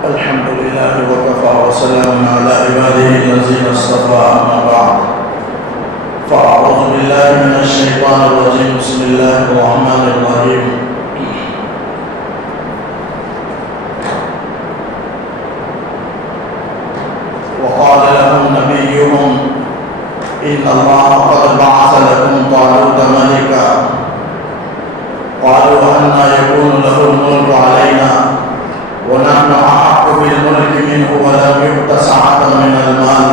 الحمد لله وكفى وسلام على عباده الذين اصطفى أما بعد فأعوذ بالله من الشيطان الرجيم بسم الله الرحمن الرحيم وقال لهم نبيهم إن الله قد بعث لكم طالوت ملكا قالوا أنى يكون له الملك علينا ونحن أحق بالملك منه ولم يؤت سعة من المال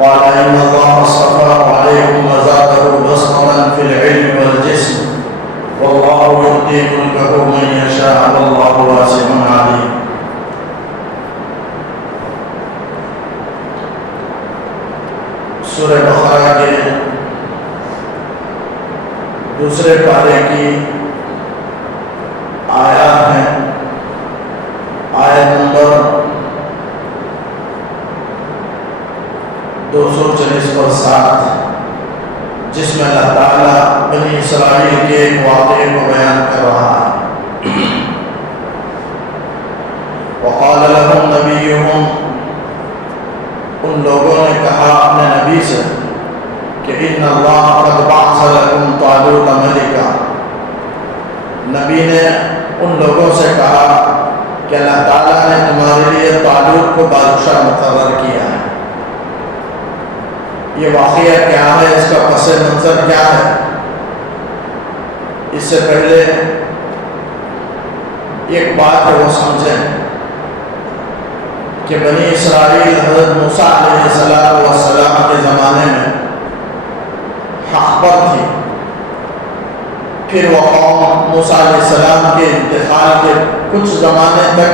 قال إن الله اصطفاه عليكم وزاده بسطة في العلم والجسم والله يؤتي ملكه من يشاء والله واسع عليم. سورہ بقرہ کے دوسرے پارے کی آیات ہیں. آیت نمبر 240-7 جس میں اللہ تعالیٰ بنی اسرائیل کے ایک واقعے کو بیان کر رہا ہے. وقال لهم نبیهم ان لوگوں نے کہا اپنے نبی سے کہ ان اللہ قد بعث لکم طالوت ملکا. نبی نے ان لوگوں سے کہا کہ اللہ تعالیٰ نے تمہارے لیے طالوت کو بادشاہ مقرر کیا ہے. یہ واقعہ کیا ہے, اس کا پس منظر کیا ہے؟ اس سے پہلے ایک بات ہے وہ سمجھیں کہ بنی اسرائیل حضرت موسیٰ علیہ السلام کے زمانے میں حق پر تھی. پھر وہ قوم موسیٰ علیہ السلام کے انتقال کے کچھ زمانے تک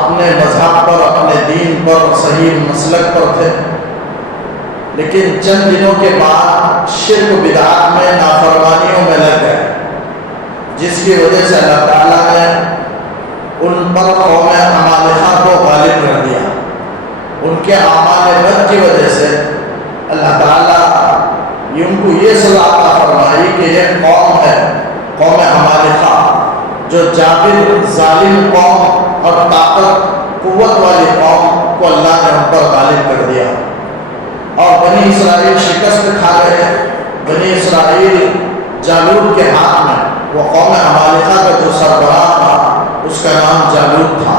اپنے مذہب پر, اپنے دین پر, صحیح مسلک پر تھے, لیکن چند دنوں کے بعد شرک و بدعات میں, نافرمانیوں میں لگ گئے, جس کی وجہ سے اللہ تعالیٰ نے ان پر قوم عمالقہ کو غالب کر دیا. ان کے اعمال بد کی وجہ سے اللہ تعالیٰ ان کو یہ سزا عطا فرمائی کہ یہ قوم ہے, قوم عمالقہ, جو جابر ظالم قوم اور طاقت قوت والی قوم کو اللہ نے ان پر غالب کر دیا. اور بنی اسرائیل شکست کھا گئے. بنی اسرائیل جالوت کے ہاتھ میں, وہ قوم عمالقہ کا جو سربراہ تھا اس کا نام جالوت تھا,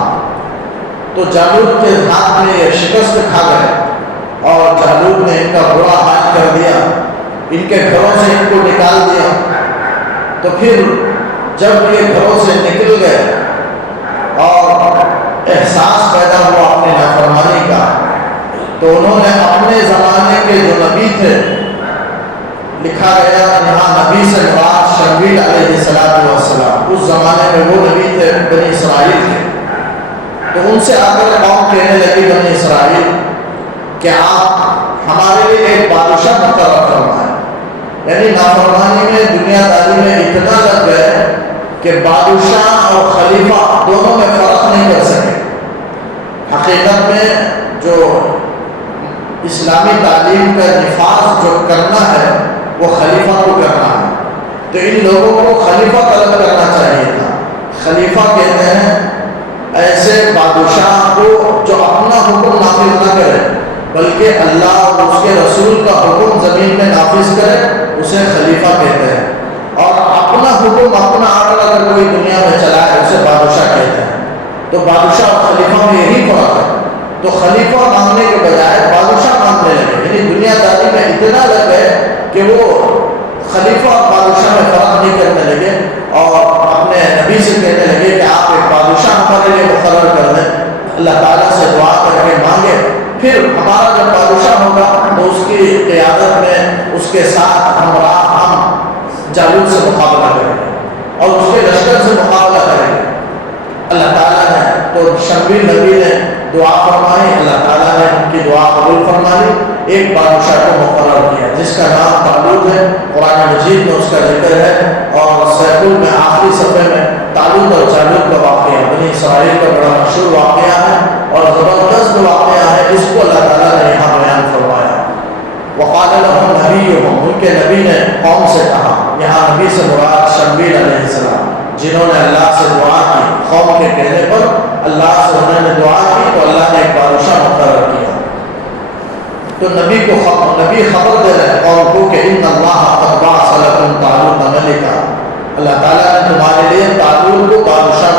تو جالوت کے ہاتھ میں یہ شکست کھا گئے اور جالوت نے ان کا برا حال کر دیا, ان کے گھروں سے ان کو نکال دیا. تو پھر جب یہ گھروں سے نکل گئے اور احساس پیدا ہوا اپنی نافرمانی کا, تو انہوں نے اپنے زمانے کے جو نبی تھے, لکھا گیا یہاں نبی سے مراد شمویل علیہ السلام, اس زمانے میں وہ نبی تھے بنی اسرائیل کے, تو ان سے آ کر قوم کہنے لگی بنی اسرائیل کہ آپ ہمارے لیے ایک بادشاہ مقرر فرمائیں. یعنی نافرمانی میں, دنیا داری میں اتنا لگ گئے کہ بادشاہ اور خلیفہ دونوں میں فرق نہیں کر سکے. حقیقت میں جو اسلامی تعلیم کا نفاذ جو کرنا ہے وہ خلیفہ کو کرنا ہے, تو ان لوگوں کو خلیفہ طلب کرنا چاہیے تھا. خلیفہ کہتے ہیں ایسے بادشاہ کو جو اپنا حکم نافذ نہ کرے بلکہ اللہ اور اس کے رسول کا حکم زمین میں نافذ کرے, اسے خلیفہ کہتے ہیں. اور اپنا حکم, اپنا آرڈر اگر کوئی دنیا میں چلائے اسے بادشاہ کہتے ہیں. تو بادشاہ اور خلیفہ میں یہی فرق ہے. تو خلیفہ مانگنے کے بجائے بادشاہ مانگنے لگے, یعنی دنیا داری میں اتنا لگ گئے کہ وہ خلیفہ اور بادشاہ میں فرق نہیں کرنے لگے اور اپنے نبی سے کہنے لگے کہ آپ ایک بادشاہ ہمارے لیے مقرر کر دیں. اللہ تعالیٰ سے دعا کر کے مانگے, پھر ہمارا جب بادشاہ ہوگا تو اس کی قیادت میں اس کے ساتھ ہمراہ ہم جالوت سے مقابلہ کریں گے اور اس کے لشکر سے مقابلہ کریں گے. اللہ تعالیٰ نے تو شمویل نبی نے دعا فرمائی, اللہ تعالیٰ نے ان کی دعا قبول فرمائی, ایک بادشاہ کو مقرر کیا جس کا نام طالوت ہے. قرآن مجید میں اس کا ذکر ہے اور سیکول میں آخری صفحے میں طالوت اور جالوت کا واقعہ, بنی اسرائیل کا بڑا مشہور واقعہ ہے اور زبردست واقعہ ہے. اس کو اللہ تعالیٰ نے یہاں بیان فرمایا. وقال لهم نبیهم, ان کے نبی نے قوم سے کہا, یہاں نبی سے مراد شمویل علیہ السلام, جنہوں نے اللہ سے دعا کی قوم کے کہنے پر اللہ سے انہوں نے دعا کی تو اللہ نے ایک بادشاہ مقرر کیا. تو نبی خبر دے رہے قوم کو کہ ان اللہ قد بعث لکم طالوت ملکا، اللہ تعالیٰ نے تمہارے لیے طالوت کو بادشاہ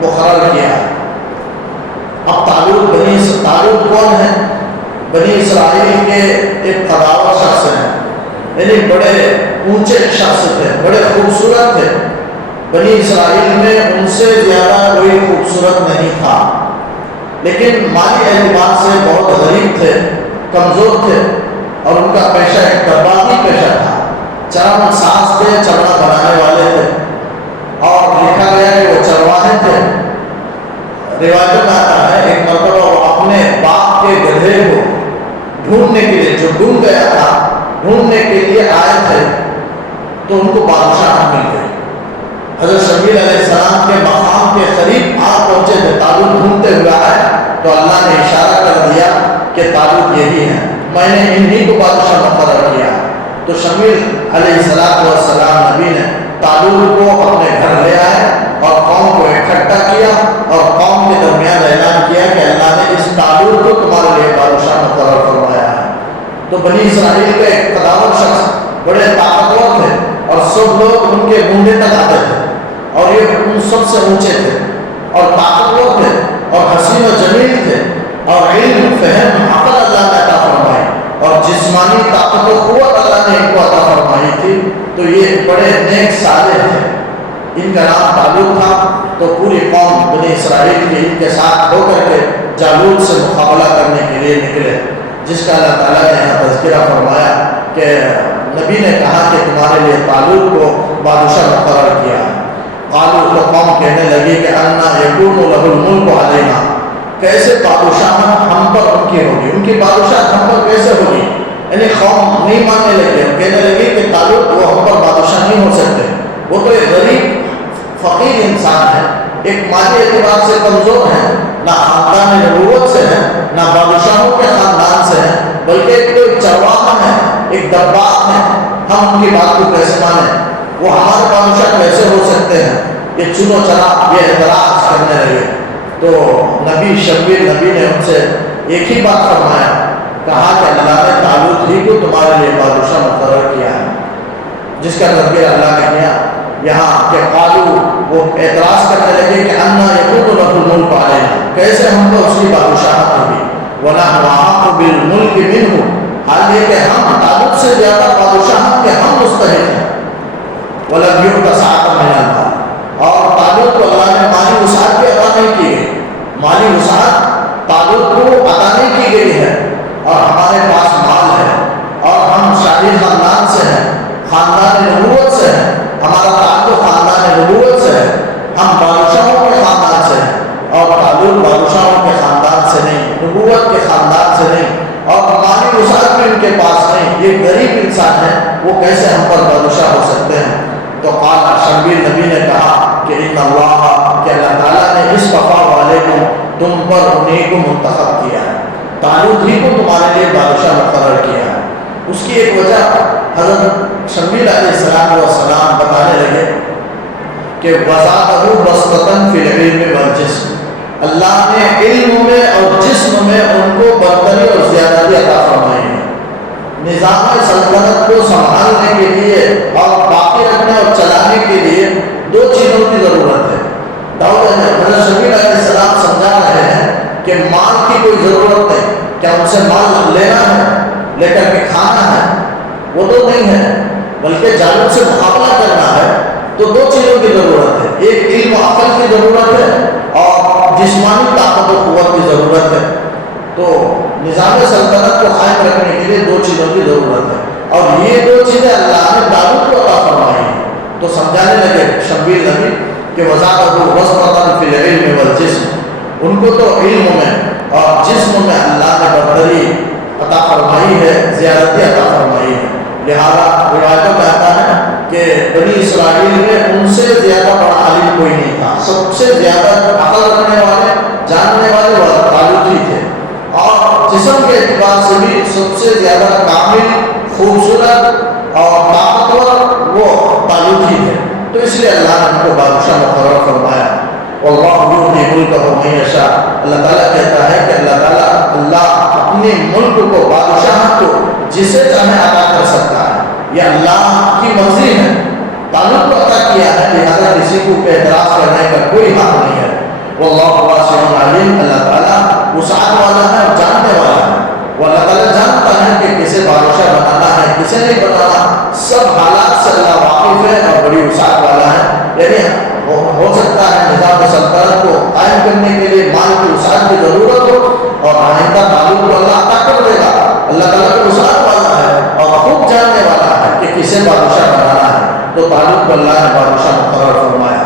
مقرر کیا. اب طالوت کون ہے؟ بنی اسرائیل کے ایک قداور شخص ہیں، یعنی بڑے اونچے شخص تھے، بڑے خوبصورت تھے. بنی اسرائیل میں ان سے زیادہ کوئی خوبصورت نہیں تھا، لیکن مالی اعتبار سے بہت غریب تھے، کمزور تھے، اور ان کا پیشہ ایک درباری پیشہ تھا. چرم ساز تھے، چمڑا بنانے والے تھے، اور لکھا گیا کہ وہ چرواہے تھے. روایت میں آتا ہے ایک مرتبہ وہ اپنے باپ کے گدھے کو ڈھونڈنے کے لیے، جو ڈوب گیا تھا، ڈھونڈنے کے لیے آئے تھے، تو ان کو بادشاہ مل گئے. حضرت شمویل علیہ السلام کے مقام کے قریب آ پہنچے تھے، طالوت ڈھونڈتے ہوئے آئے تو اللہ نے اشارہ کر دیا کہ طالوت یہی ہے، میں نے انہی کو بادشاہ مقرر کیا. تو شمویل علیہ السلام نبی نے طالوت کو اپنے گھر لے آئے اور قوم کو اکٹھا کیا اور قوم کے درمیان اعلان کیا کہ اللہ نے اس طالوت کو تمہارے لیے بادشاہ مقرر فرمایا ہے. تو بنی اسرائیل کے ایک قداور شخص بڑے طاقتور تھے اور سب لوگ ان کے مونڈے تک آتے تھے، اور یہ ان سب سے اونچے تھے اور طاقتور تھے اور حسین و جمیل تھے، اور علم، فہم، عقل اللہ نے عطا فرمائی اور جسمانی طاقت و قوت اللہ نے ان کو عطا فرمائی تھی. تو یہ بڑے نیک صالح تھے. ان کا نام طالوت تھا. تو پوری قوم بنی اسرائیل کے ان کے ساتھ ہو کر کے جالوت سے مقابلہ کرنے کے لیے نکلے، جس کا اللہ تعالیٰ نے یہاں تذکرہ فرمایا کہ نبی نے کہا کہ تمہارے لیے طالوت کو بادشاہ مقرر کیا. قالوا، تو قوم کہنے لگی کہ انا یکون لہ الملک علینا، کیسے بادشاہت ہم پر ان کی ہوگی، ان کی بادشاہت ہم پر کیسے ہوگی. یعنی قوم نہیں ماننے لگے، کہنے لگی کہ طالوت وہ ہم پر بادشاہ نہیں ہو سکتے، وہ تو ایک غریب فقیر انسان ہے، ایک مالی اعتبار سے کمزور ہے، نہ خاندان نبوت سے ہے، نہ بادشاہوں کے خاندان سے ہے، بلکہ ایک چرواہا ہے، ایک دربار ہے، ہم ان کی بات کو کیسے مانیں، وہ ہمارے بادشاہ کیسے ہو سکتے ہیں. یہ چنو چرا، یہ اعتراض کرنے لگے. تو شمویل نبی نے ان سے ایک ہی بات فرمایا، کہا کہ اللہ نے طالوت ہی کو تمہارے لیے بادشاہ مقرر کیا ہے، جس کا تذکرہ اللہ نے کیا یہاں کہ قالوا، وہ اعتراض کرنے لگے کہ انا یکون لہ الملک علینا، کیسے ہم کو اس کی بادشاہت ہوگی. ونحن احق بالملک منہ، حال یہ کہ ہم طالوت سے زیادہ بادشاہت کے ہم مستحق ہیں. ولم یؤت سعۃ من المال، اور طالوت کو اللہ نے مالی وسعت بھی عطا نہیں کی گئی، مالی وسعت طالوت کو عطا نہیں کی گئی ہے. اور ہمارے پاس مال ہے اور ہم شاہی خاندان سے ہیں، خاندان نبوت سے ہیں، ہمارا تعلق خاندان نبوت سے ہے، ہم بادشاہوں کے خاندان سے ہیں، اور طالوت بادشاہوں کے خاندان سے نہیں، نبوت کے خاندان سے نہیں، اور مالی وسعت بھی ان کے پاس نہیں. یہ غریب انسان ہے، وہ کیسے ہم پر بادشاہ ہو سکتے ہیں. تو قال شمویل نبی نے کہا کہ ان اللہ، کہ اللہ تعالیٰ نے اصطفیٰ والے کو تم پر انہیں کو منتخب کیا ہے، طالوت ہی کو تمہارے لیے بادشاہ مقرر کیا ہے. اس کی ایک وجہ حضرت شمویل علیہ السلام بتانے لگے کہ وَزَادَهُ بَسْطَةً فِي الْعِلْمِ وَالْجِسْمِ، اللہ نے علم میں اور جسم میں ان کو برتری اور زیادتی عطا فرمائی ہے. نظام سلطنت کو سنبھالنے کے لیے اور باقی رکھنے اور چلانے کے لیے دو چیزوں کی ضرورت ہے. حضرت شمویل علیہ السلام سمجھا رہے ہیں کہ مال کی کوئی ضرورت نہیں، کیا ان سے مال لینا ہے، لے کر کے کھانا ہے، وہ تو نہیں ہے، بلکہ جالوت سے مقابلہ کرنا ہے. تو دو چیزوں کی ضرورت ہے، ایک علم و عقل کی ضرورت ہے اور جسمانی طاقت و قوت کی ضرورت ہے. تو نظام سلطنت کو قائم رکھنے کے لیے دو چیزوں کی ضرورت ہے، اور یہ دو چیزیں اللہ نے طالوت کو عطا فرمائی ہیں. تو سمجھانے لگے شمویل نبی کہ وَزَادَهُ بَسْطَةً فِي الْعِلْمِ وَالْجِسْمِ، ان کو تو علم میں اور جسم میں اللہ نے برتری عطا فرمائی ہے، زیادتی عطا فرمائی ہے. لہذا روایتوں میں آتا ہے کہ بنی اسرائیل میں ان سے زیادہ بڑا عالم کوئی نہیں تھا، سب سے زیادہ عقل رکھنے والے، جاننے والے وہ طالوت ہی تھے، اور جسم کے اعتبار سے بھی سب سے زیادہ کامل، خوبصورت اور طاقتور وہ طالوت ہی تھے. تو اس لیے اللہ نے ان کو بادشاہ مقرر فرمایا. واللہ یؤتی ملکہ من یشاء. اللہ تعالیٰ کہتا ہے کہ اللہ اپنے ملک کو، بادشاہت کو جسے چاہے عطا کر سکتا ہے. یہ اللہ کی مرضی ہے. تعلق کو عطا کیا ہے، لہذا کسی کو اعتراض کرنے کا کوئی حق نہیں ہے. واللہ واسع علیم. اللہ تعالیٰ وسعت والا ہے اور جاننے والا ہے. وہ اللہ تعالیٰ جانتا ہے کہ کسے بادشاہ بنانا ہے، کسے نہیں بنانا. سب حالات سے اللہ واقف ہے اور بڑی وسعت والا ہے. یعنی ہو سکتا ہے نظام سلطنت کو قائم کرنے کے لیے مال کی وسعت کی ضرورت ہو اور آئندہ تعلق کو اللہ عطا کر دے گا. اللہ تعالیٰ کو وسعت والا ہے اور خوب جاننے والا ہے کہ کسے بادشاہ بنانا ہے. تو تعلق کو اللہ نے بادشاہ مقرر فرمایا.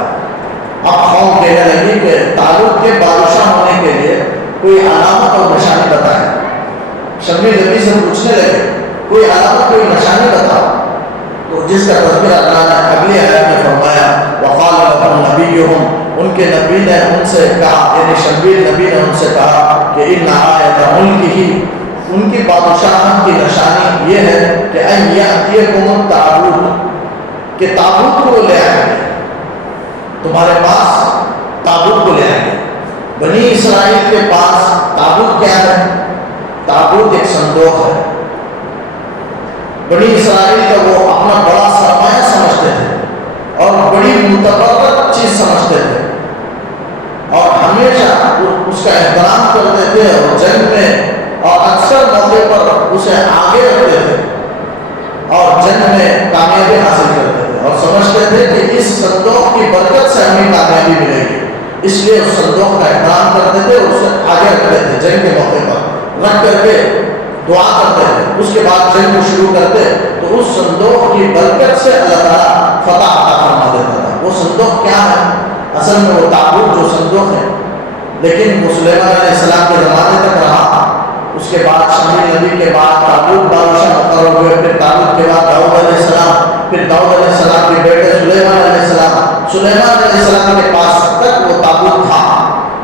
اب قوم کہنے لگی کہ تعلق کے بادشاہ ہونے کے لیے کوئی علامت اور نشانی بتائے. شمی نبی سے پوچھنے لگے کوئی علامت، کوئی نشانی بتاؤ. تو جس کا تذکرہ اللہ نے اگلی آیت میں فرمایا وقال لهم نبیہم، ان کے نبی نے ان سے کہا، یعنی شبیر نبی نے ان سے کہا کہ ان آیت ملکہ، ان کی بادشاہت کی نشانی یہ ہے کہ ان یأتیکم التابوت، کہ تابوت کو لے آئیں گے تمہارے پاس. تابوت کو لے آئیں گے. بنی اسرائیل کے پاس تابوت کیا ہے؟ تابوت ایک صندوق ہے. بنی اسرائیل کا وہ اپنا بڑا سرمایہ سمجھتے تھے اور بڑی متبرک چیز سمجھتے تھے اور ہمیشہ اس کا احترام کرتے تھے اور جنگ میں اور اکثر موقع پر اسے آگے رکھتے تھے اور جنگ میں کامیابی حاصل کرتے تھے اور سمجھتے تھے کہ اس صندوق کی برکت سے ہمیں کامیابی ملے گی. اس لیے اس صندوق کا احترام کرتے تھے اور اسے آگے رکھتے تھے. جنگ کے موقع پر رکھ کر کے دعا کرتے تھے. اس کے بعد جنگ کو شروع کرتے تو اس صندوق کی برکت سے اللہ تعالیٰ فتح عطا فرما دیتا تھا. وہ صندوق کیا ہے؟ اصل میں وہ تابوت جو صندوق ہے، لیکن وہ سلیمان علیہ السلام کے زمانے تک رہا. اس کے بعد شمیل نبی کے بعد تابوت بادشاہ مقرر ہوئے. پھر تابوت کے بعد داؤد علیہ السلام، پھر داؤد علیہ السلام کے بیٹے سلیمان علیہ السلام. سلیمان علیہ السلام کے پاس تک وہ تابوت تھا.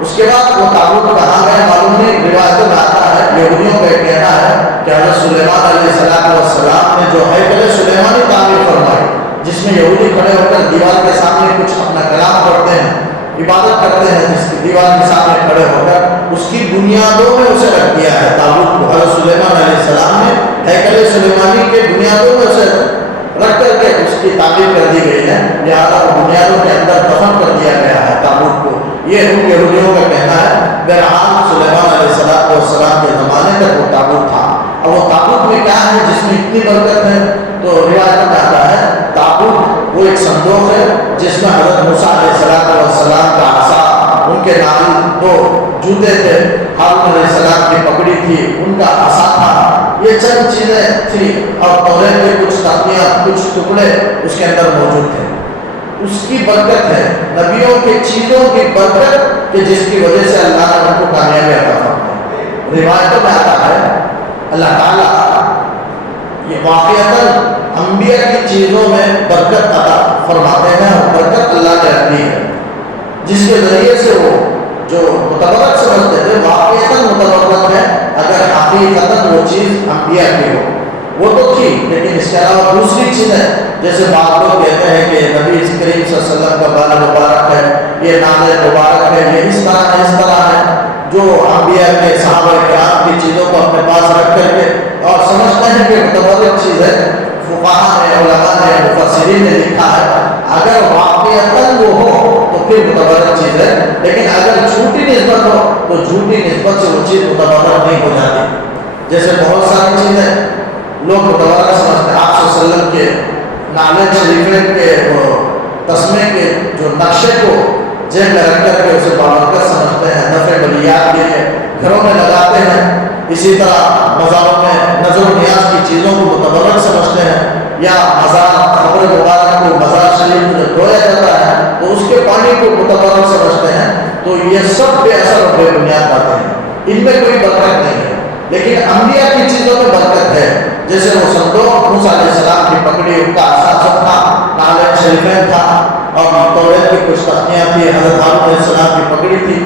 اس کے بعد وہ تابوت کہاں گئے معلوم نہیں. روایتوں میں آتا ہے، یہودیوں کا کہنا ہے کہ حضرت سلیمان علیہ السلام نے جو ہیکل سلیمانی تعمیر فرمائی، جس میں یہودی کھڑے ہو کر دیوار کے سامنے کچھ اپنا کلام پڑھتے ہیں، عبادت کرتے ہیں، جس کی دیوار کے سامنے کھڑے ہو کر اس کی بنیادوں میں اسے رکھ دیا ہے تابوت کو. حضرت سلیمان علیہ السلام نے ہیکل سلیمانی کے بنیادوں میں اسے رکھ کر کے اس کی تعمیر کر دی گئی ہے. لہٰذا بنیادوں کے اندر دفن کر دیا گیا ہے تابوت کو. یہ ان یہودیوں کا کہنا ہے. بہرحال سلیمان علیہ السلام کے زمانے تک وہ تابوت تھا. اب وہ تابوت میں کیا ہے جس میں اتنی برکت ہے؟ تو روایت میں آتا ہے تابوت وہ ایک صندوق ہے جس میں حضرت موسیٰ علیہ السلام کا عصا، ان کے نال 2 جوتے تھے، ہارون علیہ السلام کی پگڑی تھی، ان کا عصا تھا. یہ چند چیزیں تھی اور توریت کے کچھ تختیاں، کچھ ٹکڑے اس کے اندر موجود تھے. اس کی برکت ہے، نبیوں کی چیزوں کی برکت کہ جس کی وجہ سے اللہ نے ان کو کامیابی عطا فرمائی. روایتوں میں آتا ہے اللہ تعالیٰ یہ واقعتاً انبیاء کی چیزوں میں برکت عطا فرماتے ہیں اور برکت اللہ نے رکھی ہے جس کے ذریعے سے وہ جو متبرک سمجھتے تھے واقعتاً متبرک ہے. اگر حقیقتاً وہ چیز انبیاء کی ہو وہ تو تھی، لیکن اس کے علاوہ دوسری چیزیں جیسے بعض لوگ کہتے ہیں کہ نبی کریم صلی اللہ علیہ وسلم کا بال مبارک ہے، یہ نال مبارک ہے، یہ اس طرح ہے، جو انبیاء کے صحابہ کرام کی چیزوں کو اپنے پاس رکھ کر کے اور سمجھتے ہیں کہ متبرک چیز ہے. فقہاء نے، علماء نے، مفسرین نے لکھا ہے اگر واقعتاً وہ ہو تو پھر متبرک چیز ہے، لیکن اگر جھوٹی نسبت ہو تو جھوٹی نسبت سے وہ چیز متبرک نہیں ہو جاتی. جیسے بہت ساری چیزیں لوگ متبرک سمجھتے ہیں. آپ صلی اللہ علیہ وسلم کے نالے شریفین کے تسمے کے جو نقشے کو جیب میں رکھ کر کے اسے بابرکت سمجھتے ہیں، دفع بلیات کے لیے گھروں میں لگاتے ہیں. اسی طرح مزاروں میں نظر و نیاز کی چیزوں کو متبرک سمجھتے ہیں، یا مزار قبر مبارک کو مزار شریف میں دھویا جاتا ہے تو اس کے پانی کو متبرک سمجھتے ہیں. تو یہ سب بے اثر اور بے بنیاد باتیں ہیں، ان میں کوئی برکت نہیں ہے. لیکن انبیاء کی چیزوں میں برکت ہے. جیسے وہ صندوق، موسیٰ علیہ السلام کی پگڑی، ان کا عصا سب تھا، نال شریفین تھا اور توریت کی کچھ تختیاں تھی، حضرت ہارون علیہ السلام کی پگڑی تھی.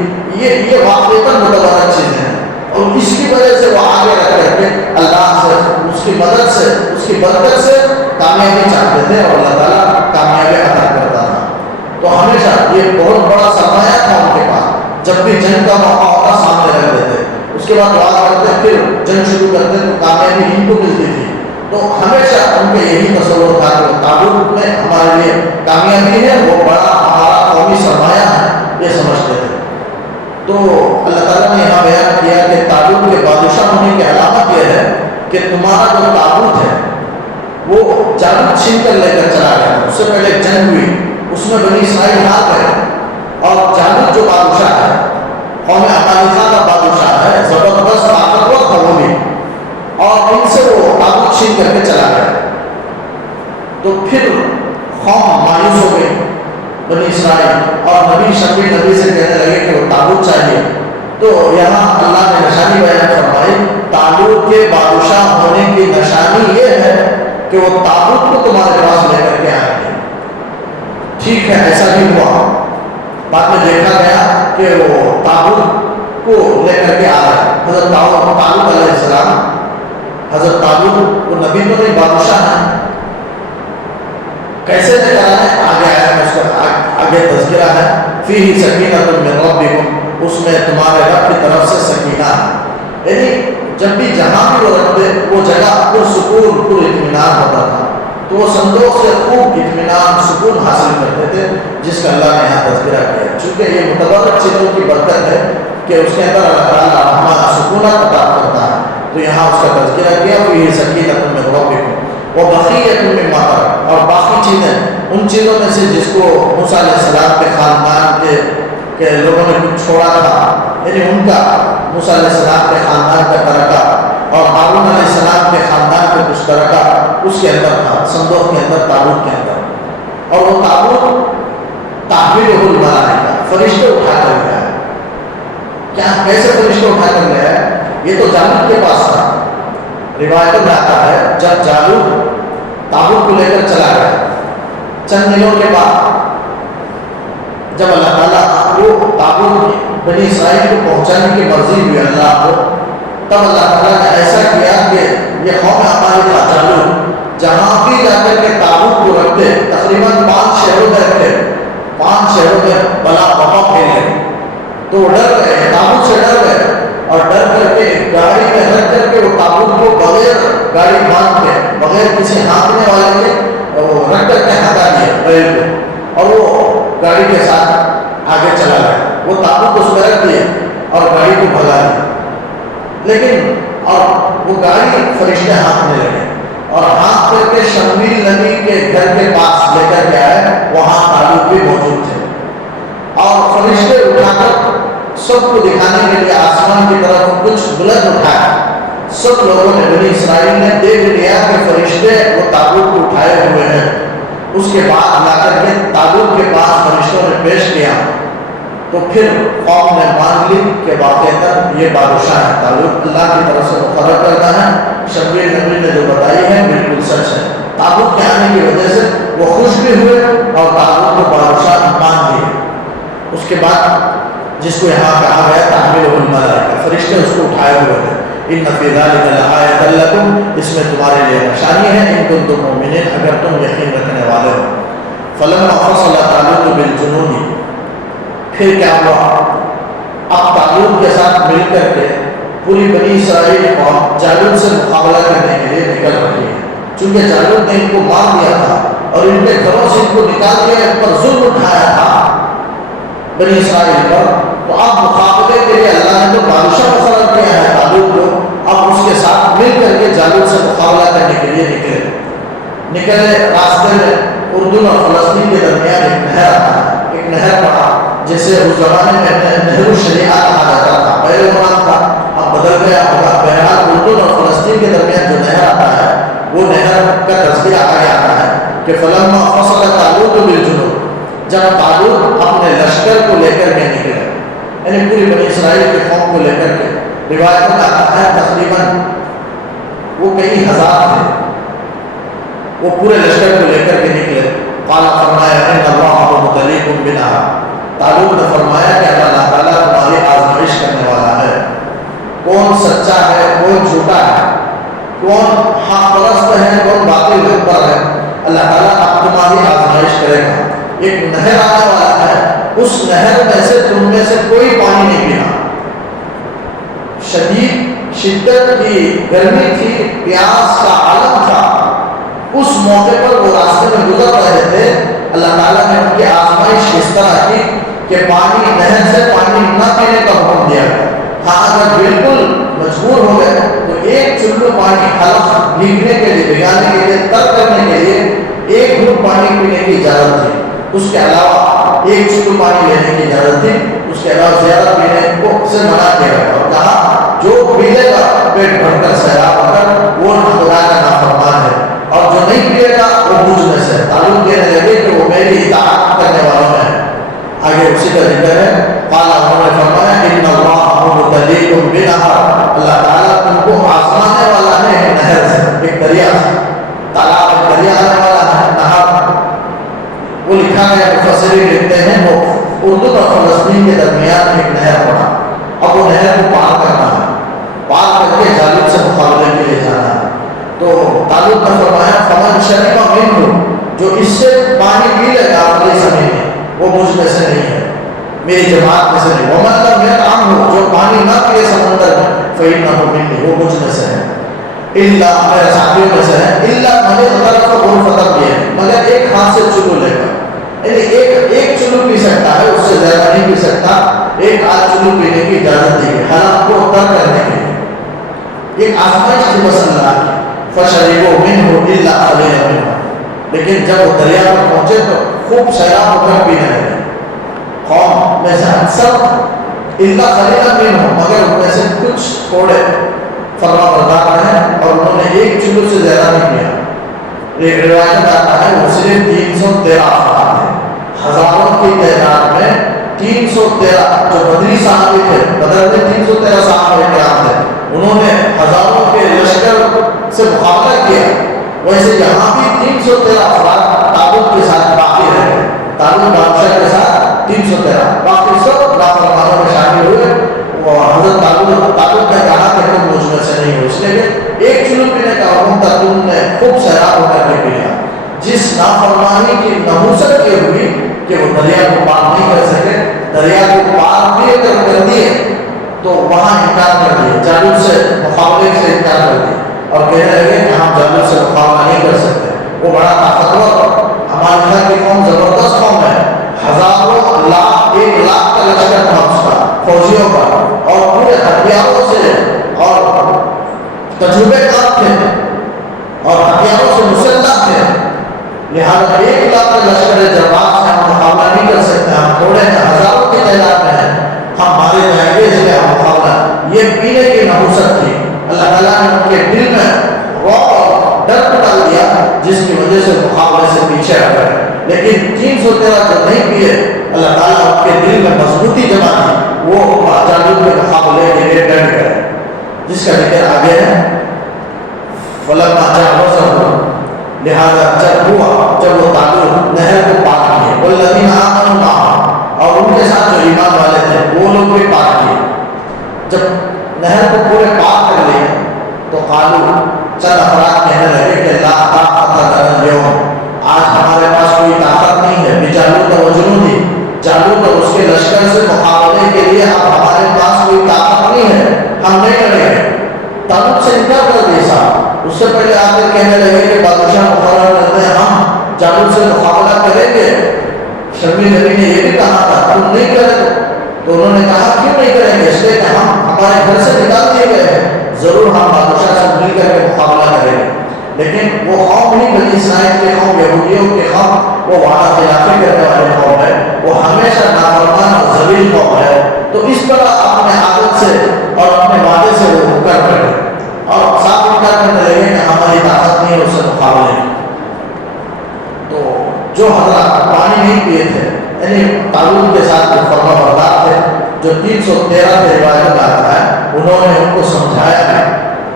یہ واقعتاً متبرک چیزیں ہیں اور اس کی وجہ سے وہ آگے رکھ کر کے اللہ سے، اس کی مدد سے، اس کی برکت سے کامیابی چاہتے تھے اور اللہ تعالیٰ کامیابی عطا کرتا تھا. تو ہمیشہ یہ بہت بڑا سرمایہ تھا ان کے پاس، جب بھی جنگ کا موقع ہوتا سامنے رکھ دیتے، اس کے بعد دعا کرتے پھر جنگ شروع کرتے تو کامیابی ان کو ملتی تھی۔ تو ہمیشہ ان کے یہی تصور تھا کہ تابوت میں ہمارے لیے کامیابی ہے، وہ بڑا ہمارا قومی سرمایہ ہے، یہ سمجھتے تھے۔ تو اللہ تعالیٰ نے یہاں بیان کیا کہ تابوت کے بادشاہ ہونے کی علامت یہ ہے کہ تمہارا جو تابوت ہے وہ جالوت چھین کر لے کر چلا گیا۔ اس سے پہلے جنگ ہوئی، اس میں بنی اسرائیل ہار گئے، اور جالوت جو بادشاہ ہے، قوم عمالیقہ کا بادشاہ ہے، زبردست طاقتور تھا وہ بھی، اور ان سے وہ تابوت چھین کر کے چلا گیا۔ تو پھر قوم مایوس ہو گئی بنی اسرائیل، اور نبی سے کہنے لگے کہ وہ تابوت چاہیے۔ تو یہاں اللہ نے نشانی بیان فرمائی، تابوت کے بادشاہ ہونے کی نشانی یہ ہے کہ وہ تابوت کو تمہارے پاس لے کر کے آئیں گے۔ ٹھیک ہے، ایسا بھی ہوا، بعد میں دیکھا گیا کہ وہ تابوت کو لے کر کے آ رہا ہے۔ حضرت طالوت علیہ السلام، حضرت طالوت وہ نبی تو نہیں، بادشاہ ہے، کیسے لے کر آئے؟ آگے آیا ہے، اس کا آگے تذکرہ ہے، فیہ سکینۃ من ربکم، اس میں تمہارے رب کی طرف سے سکینہ ہے۔ یعنی جب بھی جہاں بھی وہ رکھتے وہ جگہ پرسکون پر اطمینان ہوتا تھا، تو وہ صندوق سے خوب اطمینان سکون حاصل کرتے تھے، جس کا اللہ نے یہاں تذکرہ کیا۔ چونکہ یہ متبرک چیزوں کی برکت ہے کہ اس کے اندر اللہ تعالیٰ ہمارا سکونت عطا کرتا ہے، تو یہاں اس کا تذکرہ کیا، فیہ سکینۃ من ربکم وبقیۃ مما ترک، اور باقی چیزیں ان چیزوں میں سے جس کو موسیٰ علیہ السلام کے خاندان کے لوگوں نے کچھ چھوڑا تھا، یعنی ان کا موسیٰ علیہ السلام کے خاندان کا ترکہ اور ہارون علیہ السلام کے خاندان کا کچھ ترکہ اس کے اندر تھا، صندوق کے اندر، تابوت کے اندر۔ اور وہ تابوت تحملہ الملائکہ، فرشتے اٹھا کر گیا ہے۔ کیا کیسے فرشتے اٹھا کر گیا ہے؟ یہ تو جالوت کے پاس تھا، روایتوں میں آتا ہے جب جالوت تابوت کو لے کر چلا گیا، چند دنوں کے بعد جب اللہ تعالیٰ وہ تابوت بنی اسرائیل کو پہنچانے کی مرضی ہوئی اللہ کو، تب اللہ تعالیٰ نے ایسا کیا کہ یہ قوم عمالیقہ جالوت جہاں بھی جا کر کے تابوت کو رکھتے، تقریباً 5 شہروں میں رکھتے، 5 شہروں میں بلا وبا پھیل گئی، تو وہ ڈر گئے، تابوت سے ڈر گئے، اور ڈر کر کے گاڑی میں رکھ کر کے وہ تابوت کو بغیر گاڑی باندھ کے، بغیر کسی ہانکنے والے کے رکھ کر کے ہٹا دیا بیل کو، اور وہ گاڑی کے ساتھ آگے چلا گیا۔ وہ تابوت اس میں رکھ دیے اور گاڑی کو بھگا دیا، لیکن اور وہ گاڑی فرشتے ہانکنے لگے، اور ہانک کر کے شمویل نبی کے گھر کے پاس لے کر کے آئے، وہاں تابوت بھی موجود تھے، اور فرشتے اٹھا کر سب کو دکھانے کے لیے آسمان کی طرف کچھ بلند اٹھایا۔ سب لوگوں نے، بنی اسرائیل نے دیکھ لیا کہ فرشتے وہ تابوت کو اٹھائے ہوئے ہیں۔ اس کے بعد لا کر کے تابوت کے پاس فرشتوں نے پیش کیا، تو پھر قوم نے مان لی کہ واقعتاً یہ بادشاہ ہے، تابوت اللہ کی طرف سے مقرر کرنا ہے، شمویل نبی نے جو بتائی ہے بالکل سچ ہے۔ تابوت کے آنے کی وجہ سے وہ خوش بھی ہوئے اور تابوت کو بادشاہ مان لیے۔ اس کے بعد جس کو یہاں کہا گیا تحملہ الملائکہ، فرشتے اس کو اٹھائے ہوئے تھے۔ ان فی ذلک لآیۃ لکم، اس میں تمہارے لیے نشانی ہے، ان کنتم مؤمنین، اگر تم یقین رکھنے والے ہو۔ فلما فصل طالوت بالجنود، پھر کیا ہوا؟ اب طالوت کے ساتھ مل کر کے پوری بنی اسرائیل قوم جالوت سے مقابلہ کرنے کے لیے نکل رہی ہے، چونکہ جالوت نے ان کو مار دیا تھا اور ان کے گھروں سے ان کو نکال کے ان پر ظلم اٹھایا تھا بنی اسرائیل پر، تو اب مقابلے کے لیے اللہ نے تو بادشاہ مقرر کیا ہے طالوت کو، اب اس کے ساتھ مل کر کے جالوت سے مقابلہ کرنے کے لیے نکلے۔ راستے میں اردن اور فلسطین کے درمیان ایک نہر آتا ہے، ایک نہر پڑا جسے اس زمانے میں نہر الشریعہ کہا جاتا تھا، پہلے نام تھا، اب بدل گیا ہوگا۔ بہرحال اردن اور فلسطین کے درمیان جو نہر آتا ہے وہ نہر کا تذکرہ آگے آتا ہے کہ فلما فصل طالوت بالجنود، جب طالوت اپنے لشکر کو لے کر کے نکلے، یعنی پوری بنی اسرائیل کے قوم کو لے کر کے، روایت میں آتا ہے تقریباً وہ کئی ہزار تھے، وہ پورے لشکر کو لے کر کے نکلے۔ قال، فرمایا ان اللہ مبتلیکم بنہر، طالوت نے فرمایا کہ اللہ تعالیٰ تمہاری آزمائش کرنے والا ہے، کون سچا ہے کون جھوٹا ہے، کون حق پرست ہے کون باطل پر ہے، اللہ تعالیٰ اب تمہاری آزمائش کرے گا۔ ایک نہر آنے والا ہے، اس نہر میں سے تم میں سے کوئی پانی نہیں پینا۔ شدت کی گرمی تھی، پیاس کا عالم تھا، اس موقع پر وہ راستے میں گزر رہے تھے، اللہ تعالیٰ نے ان کی آزمائش اس طرح کی کہ پانی، نہر سے پانی نہ پینے کا حکم دیا۔ ہاں اگر بالکل مجبور ہو گئے تو ایک چلو پانی حلق بھیگنے کے لیے، بھگانے کے لیے، تر کرنے کے لیے ایک گھٹ پانی پینے کی اجازت تھی، اس کے علاوہ ایک چلو پانی لینے کی اجازت تھی، اس کے علاوہ زیادہ پینے کو سے منع کیا گیا اور کہا جو پیے گا پیٹ بھر کر سیراب ہو کر وہ خدا کا نافرمان ہے، اور جو نہیں پیے گا وہ مجھ میں سے۔ تعلق کہنے لگے کہ وہ میری اطاعت کرنے والوں میں ہے۔ آگے اسی کا ذکر ہے، قال انہوں نے فرمایا ان اللہ مبتلیکم بنہر، اللہ تعالیٰ تم کو آزمانے والا ہے ایک نہر سے، ایک دریا سے، تالاب ایک دریا آنے والا ہے، نہر۔ وہ لکھا گیا، مفسرین لکھتے ہیں وہ اردو اور فلسطین کے درمیان ایک نہر پڑا، اب وہ نہر کو پار کرنا ہے، پار کر کے جالب سے مقابلے کے لیے جانا ہے۔ تو طالب نے فرمایا فمن شرب منہ، جو اس سے پانی پی لے گا اگلی زمین میں، وہ مجھ میں سے نہیں ہے، میری جماعت میں سے نہیں۔ ومن لم یطعمہ، جو پانی نہ پیے سمندر میں، فإنہ منی، وہ مجھ میں سے ہے، الا، میرے ساتھیوں میں سے ہے، الا من اغترف غرفۃ بھی، مگر ایک ہاتھ سے چلو لے گا، یعنی ایک چلو پی سکتا ہے، اس سے زیادہ نہیں پی سکتا، ایک آدھ چلو پینے کی اجازت دی گئی حلق کو تر کرنے کے لیے۔ ایک آزمائش تھی بس اللہ کی، فشربوا منہ الا قلیلا منہ، لیکن جب وہ دریا پر پہنچے تو خوب سیراب ہو کر پینے لگے۔ قوم میں سے اکثر الا قلیلا منہ، مگر ان میں سے کچھ تھوڑے فرما بردار ہیں اور انہوں نے ایک چلو سے زیادہ نہیں پیا۔ ایک روایت آتا ہے وہ صرف 313 افراد ہیں، ہزاروں کی تعداد میں 313 جو بدری صحابی تھے، بدر میں 313 صحابہ کرام تھے، انہوں نے ہزاروں کے لشکر سے مقابلہ کیا۔ ویسے یہاں بھی 313 افراد طالب کے ساتھ باقی رہے، طالب بادشاہ کے ساتھ 313، باقی سب نافرمانوں میں شامل ہوئے۔ وہ حضرت طالب نے کہا کہ تم مجھ میں سے نہیں ہو، اس لیے کہ ایک چلو پینے کا حکم تھا، تم نے خوب سیراب ہو کر کے پیا۔ جس نافرمانی کی نحوست یہ ہوئی کہ وہ دریا کو پار نہیں کر سکے، دریا کو پار بھی اگر کر دیے تو وہاں انکار کر دیے، جالب سے مقابلے سے انکار کر دیے اور کہنے لگے کہ ہم جالب سے مقابلہ نہیں کر سکتے، وہ بڑا طاقتور، ہمارے گھر کی قوم زبردست قوم ہے، ہزاروں لاکھ، 1 لاکھ کا لشکر تھا اس کا، فوجیوں کا، اور پورے ہتھیاروں سے اور تجربے کار تھے اور ہتھیاروں سے مسلح تھے، لہٰذا 1 لاکھ کا لشکر جربات سے ہم مقابلہ نہیں کر سکتے، ہم تھوڑے ہیں، ہزاروں کی تعداد میں ہیں، ہم مارے جائیں گے، اس لیے ہم مقابلہ۔ یہ پینے کی نحوست تھی، اللہ تعالیٰ نے ان کے دل میں رعب اور ڈر کو ڈال دیا، جس کی وجہ سے مقابلے سے پیچھے ہٹ گئے۔ لیکن 313 جو نہیں پیے، اللہ تعالیٰ ان کے دل میں مضبوطی جما دی، وہ جالب کے مقابلے کے لیے ڈٹ گئے، جس کا ذکر آگے ہے۔ فلما جاوزہ، لہذا جب وہ طالب نہر کو پار کیے، والذین آمنوا معہ، اور ان کے ساتھ جو ایمان والے تھے وہ لوگ بھی پار کیے، جب نہر کو پورے پار کر لیے تو قالوا، چند افراد کہنے لگے کہ لا طاقت لنا اليوم، آج ہمارے پاس کوئی طاقت نہیں ہے، بجالوت و جنودہ، جالوت اور اس کے لشکر سے مقابلے کے لیے اب ہمارے پاس کوئی طاقت نہیں ہے، ہم نہیں لڑیں گے۔ طالب سے انکار کر دیا صاحب، اس سے پہلے آ کر کہنے لگے کہ بادشاہ مقرر کرتے ہیں ہم جالوت سے مقابلہ کریں گے۔ شرمی نبی نے یہ بھی کہا تھا تم نہیں کرے، تو انہوں نے کہا کیوں نہیں کریں گے، اس لیے کہ ہم ہمارے گھر سے نکال دیے گئے ہیں، ضرور ہم بادشاہ سے مل کر کے مقابلہ کریں گے۔ لیکن وہ قوم نہیں، بنی اسرائیل کے قوم، یہودیوں کے قوم، وہ وعدہ خلافی کرنے والے قوم ہے، وہ ہمیشہ نافرمان اور ذلیل قوم ہے، تو اس پر اپنے عادت سے اور اپنے وعدے سے وہ انکار کرے اور صاف انکار کرنے لگے کہ ہماری طاقت نہیں ہے اس سے مقابلے کی۔ تو جو حضرات پانی نہیں پیے تھے، یعنی طالب کے ساتھ جو فرما بردار تھے، جو 313 کے روایت میں آتا ہے، انہوں نے ان کو سمجھایا ہے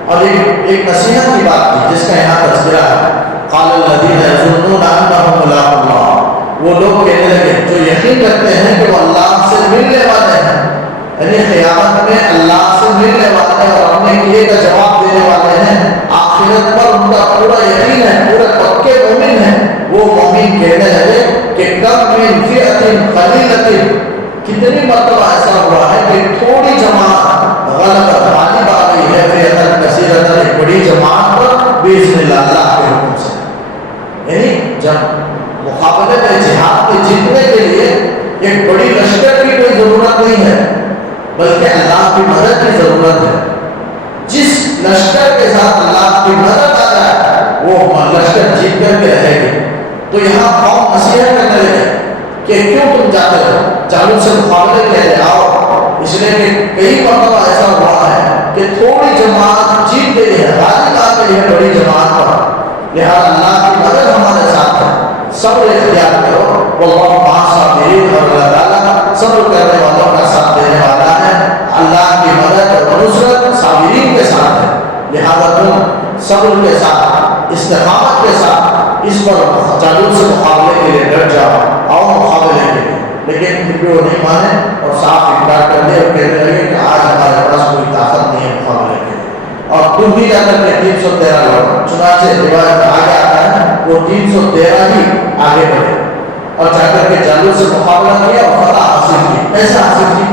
اور ایک نصیحت کی بات کی جس کا یہاں تذکرہ ہے۔ قال الذین یظنون انہم ملاقو اللہ، وہ لوگ کہنے لگے جو یقین کرتے ہیں کہ وہ اللہ سے ملنے والے ہیں، یعنی قیامت میں اللہ سے ملنے والے اور اپنے کیے کا جواب دینے والے ہیں، آخرت پر ان کا پورا یقین ہے، پورے پکے مومن ہیں، وہ مومن کہنے لگے کہ کم من فئۃ قلیلۃ، کتنی مرتبہ ایسا ہوا ہے کہ تھوڑی جماعت غلبت غالب آ گئی ہے فئۃ کثیرۃ، ایک بڑی جماعت پر باذن اللہ کے حکم سے۔ یعنی جب مقابلے میں جہاد کے جیتنے کے لیے ایک بڑی لشکر کی کوئی ضرورت نہیں ہے، بلکہ اللہ کی مدد کی ضرورت ہے۔ جس لشکر کے ساتھ اللہ کی مدد آ جائے وہ لشکر جیت کر کے رہے گی۔ تو یہاں قوم نصیحت کرنے لگے کہ کیوں تم جاتے ہو جالوت سے مقابلے کے لیے آؤ، اس لیے کہ کئی مرتبہ ایسا ہوا ہے کہ تھوڑی جماعت جیت گئی ہے، غالب آ گئی ہے بڑی جماعت پر، لہٰذا اللہ کی مدد ہمارے ساتھ ہے، صبر اختیار کرو، واللہ مع الصابرین، اور اللہ تعالیٰ صبر کرنے والوں کا ساتھ دینے والا ہے۔ اللہ کی مدد اور نصرت صابرین کے ساتھ ہے، لہٰذا تم صبر کے ساتھ استقامت کے ساتھ اس پر جالوت سے مقابلے کے لیے ڈٹ جاؤ، آؤ مقابلے کے لیے۔ لیکن پھر بھی وہ نہیں مانے اور صاف انکار کر دے اور کہنے لگے کہ آج ہمارے پاس کوئی طاقت نہیں ہے مقابلے کے لیے، اور تم ہی جا کر کے 313 لوگ، چنانچہ روایت میں آگے آتا ہے وہ 313 ہی آگے بڑھے اور جا کر کے جالوت سے مقابلہ کیا اور فتح حاصل کی۔ کیسے حاصل کی؟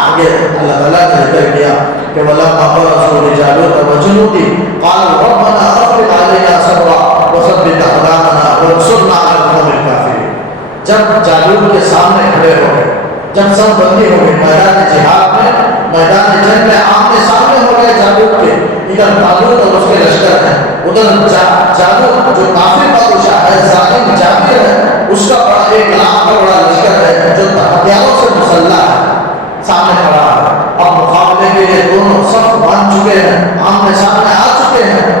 آگے اللہ تعالیٰ نے ذکر کیا کہ وَلَمَّا بَرَزُوا لِجَالُوتَ وَجُنُودِهِ قَالُوا رَبَّنَا أَفْرِغْ عَلَيْنَا صَبْرًا وَثَبِّتْ أَقْدَامَنَا وَانصُرْنَا عَلَى الْقَوْمِ الْكَافِرِينَ۔ جب جالوت کے سامنے کھڑے ہو گئے، جب سب بندی ہو گئے میدان جہاد میں، میدان جنگ میں آمنے سامنے ہو گئے جالوت کے، ادھر طالوت اور اس کے لشکر ہے، ادھر جالوت جو کافر بادشاہ ہے، ظالم جابر ہے، اس کا بڑا 1 لاکھ کا بڑا لشکر ہے جو ہتھیاروں سے مسلح ہے، سامنے کھڑا ہے۔ اب مقابلے کے لیے دونوں صف باندھ چکے ہیں، آمنے سامنے آ چکے ہیں،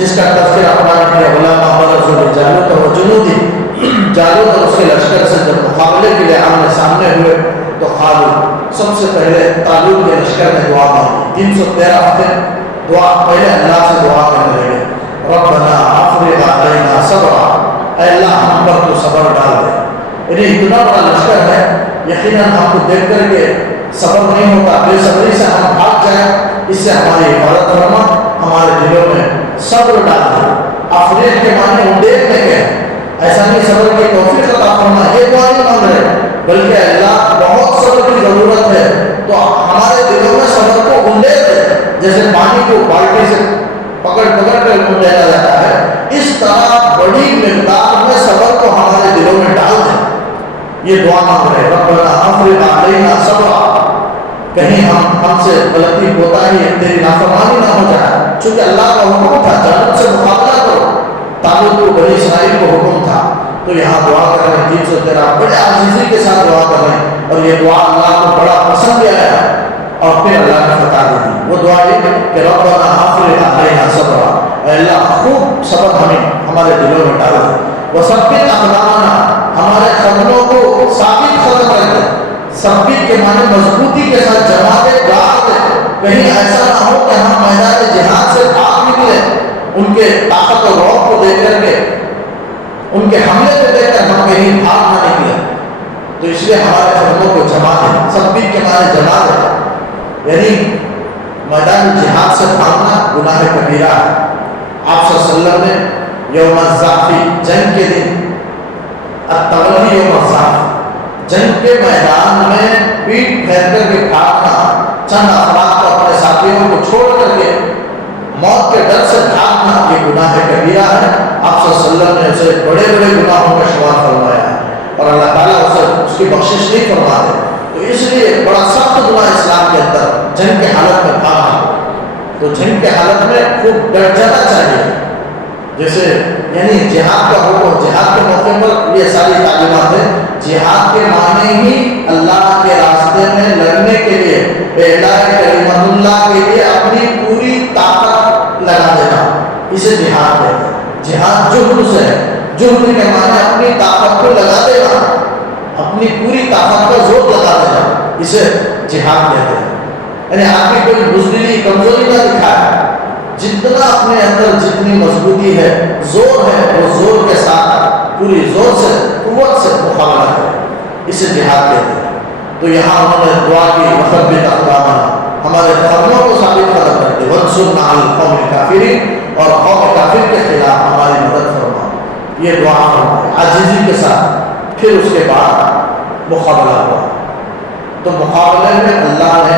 جس کا تذکرہ قرآن کیا وَلَمَّا بَرَزُوا لِجَالُوتَ وَجُنُودِهِ۔ جالوت اور اس کے لشکر سے جب مقابلے کے لیے آمنے سامنے ہوئے تو قالوا، سب سے پہلے طالوت کے لشکر نے دعا مانگی، 313 تھے، دعا پہلے اللہ سے دعا کرنے لگے، ربنا افرغ علینا صبرا، اے اللہ ہم پر تو صبر ڈال دے۔ یعنی اتنا بڑا لشکر ہے، یقیناً ہم کو دیکھ کر کے صبر نہیں ہوتا، بے صبری سے ہم بھاگ جائیں، اس سے ہماری حفاظت فرما، ہمارے دلوں میں صبر ڈال دے۔ افریق کے معنی اندیکھنے کے، ایسا نہیں صبر کی توفیق عطا فرما، یہ دعا نہیں مانگ رہے، بلکہ اللہ بہت صبر کی ضرورت ہے تو ہمارے دلوں میں صبر کو اندیک دے، جیسے پانی کو بالٹی سے پکڑ کر اندیکا جاتا ہے، اس طرح بڑی مقدار میں صبر کو ہمارے دلوں میں ڈال دے، یہ دعا مانگ رہے۔ ربنا افرغ علینا صبرا، کہیں ہم سے غلطی ہوتا ہی تیری نافرمانی نہ ہو جائے، چونکہ اللہ کا حکم تھا جالوت سے مقابلہ کرو، طالوت کو بنی اسرائیل کو حکم تھا، تو یہاں دعا کر رہے ہیں 313 بڑے عاجزی کے ساتھ دعا کر رہے ہیں، اور یہ دعا اللہ کو بڑا پسند آیا اور پھر اللہ نے فتح دی تھی۔ وہ دعا یہ کہ ربنا افرغ علینا صبرا، اے اللہ خوب صبر ہمارے دلوں میں ڈال دے، وثبت اقدامنا، ہمارے قدموں کو ثابت قدم رکھ دے، ثبت کے معنی مضبوطی کے ساتھ جما دے، گاڑ دے، کہیں ایسا نہ ہو کہ ہم میدان جہاد سے بھاگ نکلے، ان کے طاقت اور روح کو دیکھ کر کے، ان کے حملے کو دیکھ کر ہم کہیں بھاگ نہ نکلے، تو اس لیے ہمارے قدموں کو جما دے، ثبت کے معنی جما دے، یعنی میدان جہاد سے بھاگنا گناہ کبیرہ ہے۔ آپ صلی اللہ علیہ وسلم نے یوم الزحف، جنگ کے دن، التولی یوم الزحف، جنگ کے میدان میں پیٹ پھیر کر کے بھاگنا، چند افراد کو اپنے ساتھیوں کو چھوڑ کر کے موت کے ڈر سے بھاگنا، یہ گناہ کبیرہ ہے۔ آپ صلی اللہ علیہ وسلم نے اسے بڑے بڑے گناہوں کا شمار فرمایا ہے، اور اللہ تعالیٰ اسے اس کی بخشش نہیں فرما دے، تو اس لیے بڑا سخت گناہ اسلام کے اندر جنگ کے حالت میں بھاگنا، تو جنگ کے حالت میں خوب ڈر جانا چاہیے، جیسے یعنی جہاد کا حکم، جہاد کے موقع پر یہ ساری تعلیمات ہیں، جہاد کے معنی ہی اللہ کے راستے میں لڑنے کے لیے، اعلاء کلمت اللہ کے لیے اپنی پوری طاقت لگا دینا، اسے جہاد کہتے ہیں۔ جہاد جہد سے ہے، جہد کے معنی اپنی طاقت کو لگا دینا، اپنی پوری طاقت کا زور لگا دینا، اسے جہاد کہتے ہیں۔ یعنی آدمی کوئی بزدلی کمزوری نہ دکھائے، جتنا اپنے اندر جتنی مضبوطی ہے، زور ہے، وہ زور کے ساتھ پوری زور سے، قوت سے مقابلہ کرے، اسے جہاد کہتے ہیں۔ تو یہاں انہوں نے دعا کی وثبت اقدامنا، ہمارے قدموں کو ثابت قدم رکھ دے، وانصرنا علی القوم الکافرین، اور قوم کافر کے خلاف ہماری مدد فرما، یہ دعا فرمائے عاجزی کے ساتھ۔ پھر اس کے بعد مقابلہ ہوا، تو مقابلے میں اللہ نے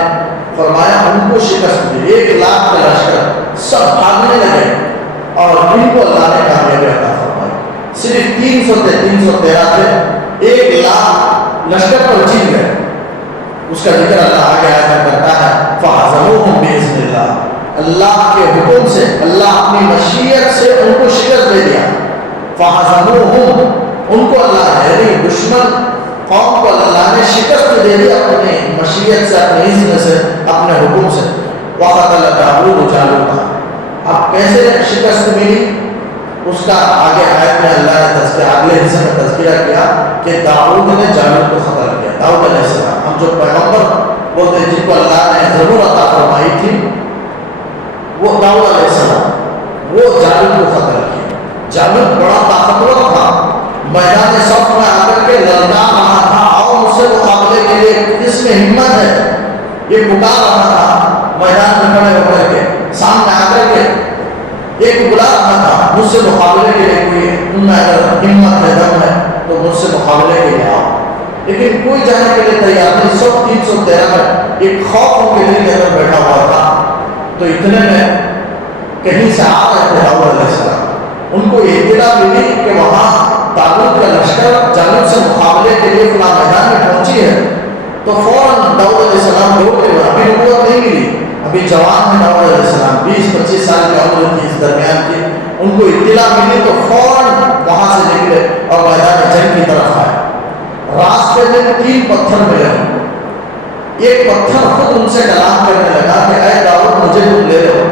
فرمایا ان کو شکست دی، 1,00,000 کا لشکر سب بھاگنے لگے اور ان کو اللہ نے کامیابی عطا فرمائی۔ صرف 313 تھے، 1,00,000 لشکر پر جیت گئے۔ اس کا ذکر اللہ آگے آیا کرتا ہے فَعَزَمُوهُمْ بِإِذْنِ اللَّهِ، اللہ کے حکم سے، اللہ اپنی مشیت سے ان کو شکست دے دیا۔ فَعَزَمُوهُمْ، ان کو اللہ یعنی دشمن قوم کو اللہ نے شکست دے دی اپنی مشیت سے، اپنے اذن سے، اپنے حکم سے۔ وَقَتَلَ دَاوُودُ جَالُوتَ، اب کیسے شکست ملی اس کا آگے آیت میں اللہ نے تذکرہ، اگلے حصے میں تذکرہ کیا کہ داؤد نے جالوت کو قتل کیا۔ داؤد علیہ السلام، ہم جو پیغمبر بولتے ہیں جن کو اللہ نے ضرور عطا فرمائی تھی، وہ داؤد علیہ السلام، وہ جالوت کو قتل کیا۔ جالوت بڑا طاقتور تھا، میدان صف میں آ کر کے لڑنا رہا تھا، آؤ مجھ سے مقابلے کے لیے، کس میں ہمت ہے، یہ پکار رہا تھا میدان میں کھڑے ہو کر کے، سامنے آ کر کے ایک بلا رہا تھا مجھ سے مقابلے کے لیے، کوئی تم میں اگر ہمت ہے، دم ہے تو مجھ سے مقابلے کے لیے آؤ، لیکن کوئی جانے کے لیے تیار نہیں۔ 313 میں ایک خوف ان کے دل کے اندر بیٹھا ہوا تھا، تو اتنے میں کہیں سے آ رہے تھے داؤد علیہ السلام، ان کو اطلاع ملی کہ وہاں طالوت کا لشکر جالوت سے مقابلے کے لیے فلاں میدان میں پہنچی ہے، تو فوراً داؤد علیہ السلام دوڑ کے، ابھی نبوت نہیں ملی، ابھی جوان ہے داؤد علیہ السلام، 20-25 سال کی عمر تھی اس درمیان کی، ان کو اطلاع ملی تو فوراً وہاں سے نکلے اور میدان جنگ کی طرف آئے۔ راستے میں 3 پتھر ملے، ایک پتھر خود ان سے کلام کرنے لگا کہ اے داؤد مجھے تم لے لو،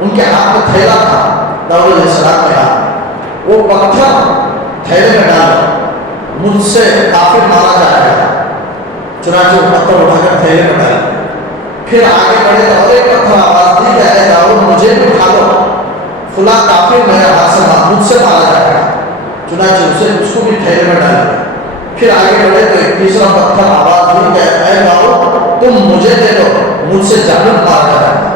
ان کے ہاتھ میں تھیلا تھا داؤد علیہ السلام کے ہاتھ، وہ پتھر تھیلے میں ڈالو، مجھ سے کافر مارا جائے گا، چنانچہ وہ پتھر اٹھا کر تھیلے میں ڈالے۔ پھر آگے بڑھے تو اور ایک پتھر آواز دی کہ اے داؤد مجھے بھی اٹھا لو، فلاں کافر میرے ہاتھ سے مجھ سے مارا جائے گا، چنانچہ اس کو بھی تھیلے میں ڈالے۔ پھر آگے بڑھے تو ایک تیسرا پتھر آواز دی کہ اے داؤد تم مجھے دے دو، مجھ سے جالوت مارا جائے گا،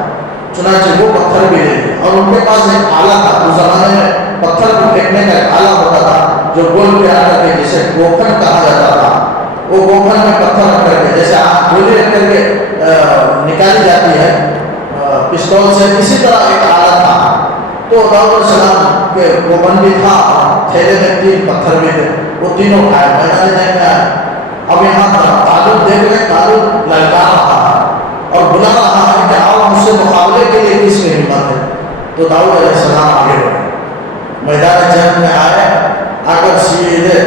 چنانچہ وہ پتھر بھی لے لیا۔ اور ان کے پاس ایک آلہ تھا، اس زمانے میں پتھر کو پھینکنے کا ایک آلہ ہوتا تھا جو گول پہ آ کر کے جسے گوکھن کہا جاتا تھا، وہ گوکھن میں پتھر رکھ کر کے جیسے آپ گولی رکھ کر کے نکالی جاتی ہے پستول سے، اسی طرح ایک آلہ تھا۔ تو داؤد علیہ السلام کے گوکھن بھی تھا، تھیلے میں 3 پتھر بھی تھے، وہ تینوں کھائے، میدان جنگ میں آئے۔ اب یہاں طالوت دیکھ لیں، طالوت للکار رہا ہے اور بلا رہا ہے کہ آؤ مجھ سے مقابلے کے لیے کس میں ہمت ہے، تو داؤد علیہ السلام آگے بڑھے، میدان جنگ میں آئے، آ کر سیدھے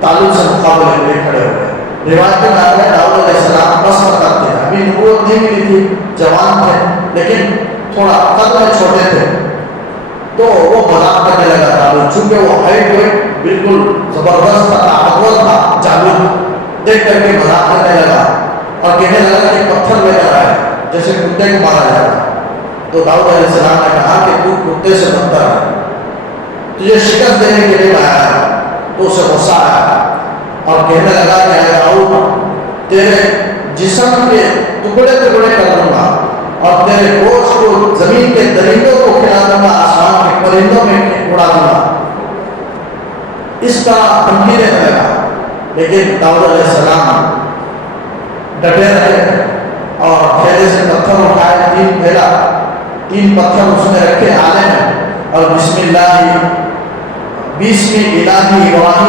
طالوت سے مقابلے کے لیے کھڑے ہو گئے۔ روایت میں آ گیا داؤد علیہ السلام بس کرتے ہیں، ابھی نبوت نہیں ملی تھی، جوان تھے لیکن تھوڑا قد میں چھوٹے تھے، تو وہ مذاق کرنے لگا طالوت، چونکہ وہ ہائٹ ویٹ بالکل زبردست تھا، طاقتور تھا، جالوت دیکھ کر کے مذاق کرنے لگا اور کہنے لگا کہ پتھر لے کر آئے جیسے کتے کو مارا جائے گا۔ تو داؤد علیہ السلام نے کہا کہ تو کتے سے بدتر ہے، تجھے شکست دینے کے لیے آیا ہے۔ تو اسے غصہ آیا اور کہنے لگا کہ اے داؤد تیرے جسم کے ٹکڑے ٹکڑے کر دوں گا اور تیرے گوشت کو زمین کے درندوں کو کھلا دوں گا، آسمان کے پرندوں میں اڑا دوں گا، اس طرح دھمکی دینے لگا۔ لیکن داؤد علیہ السلام ڈٹے رہے اور تھیلے سے پتھر اٹھائے، 3 پتھر اس میں رکھے آلے میں، اور بسم الہی ابراہیم،